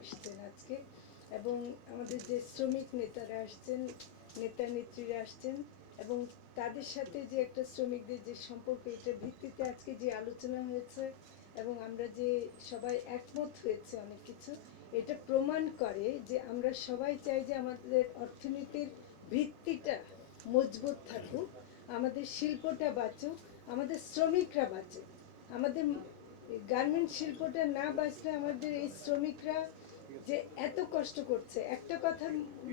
আসছেন আজকে, এবং আমাদের যে শ্রমিক নেতারা আসছেন, নেতা নেত্রীরা আসছেন, এবং তাদের সাথে যে একটা শ্রমিকদের যে সম্পর্ক, এটার ভিত্তিতে আজকে যে আলোচনা হয়েছে এবং আমরা যে সবাই একমত হয়েছে অনেক কিছু, এটা প্রমাণ করে যে আমরা সবাই চাই যে আমাদের অর্থনীতির ভিত্তিটা মজবুত থাকুক, আমাদের শিল্পটা বাঁচুক, আমাদের শ্রমিকরা বাঁচুক। আমাদের গার্মেন্ট শিল্পটা না বাঁচলে আমাদের এই শ্রমিকরা যে এত কষ্ট করছে, একটা কথা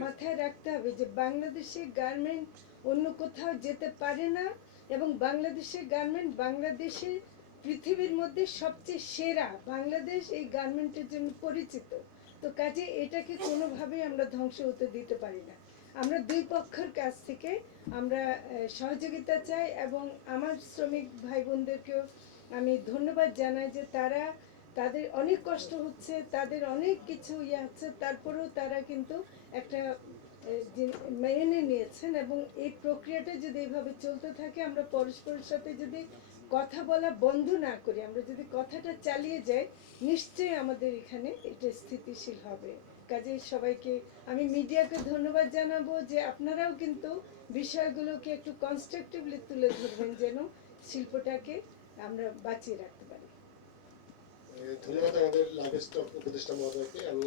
মাথায় রাখতে হবে যে বাংলাদেশে গার্মেন্ট অন্য কোথাও যেতে পারে না, এবং বাংলাদেশের গার্মেন্ট বাংলাদেশে পৃথিবীর মধ্যে সবচেয়ে সেরা। বাংলাদেশ এই গার্মেন্টের জন্য পরিচিত। তো কাজে এটাকে কোনোভাবেই আমরা ধ্বংস হতে দিতে পারি না। আমরা দুই পক্ষের কাছ থেকে আমরা সহযোগিতা চাই, এবং আমার শ্রমিক ভাই বোনদেরকেও আমি ধন্যবাদ জানাই যে তারা, তাদের অনেক কষ্ট হচ্ছে, তাদের অনেক কিছু হচ্ছে, তারপরেও তারা কিন্তু একটা মেনে নিয়েছেন। এবং এই প্রক্রিয়াটা যদি এইভাবে চলতে থাকে, আমরা পরস্পরের সাথে যদি কথা বলা বন্ধ না করি, আমরা যদি কথাটা চালিয়ে যাই, নিশ্চয়ই আমাদের এখানে এটা স্থিতিশীল হবে। কাজে সবাইকে আমি মিডিয়াকে ধন্যবাদ জানাবো যে আপনারাও কিন্তু বিষয়গুলোকে একটু কনস্ট্রাকটিভলি তুলে ধরবেন, যেন শিল্পটাকে আমরা বাঁচিয়ে রাখতে পারি। ধন্যবাদ আমাদের লাভ স্টক উপদেষ্টা মহোদয়কে। আমি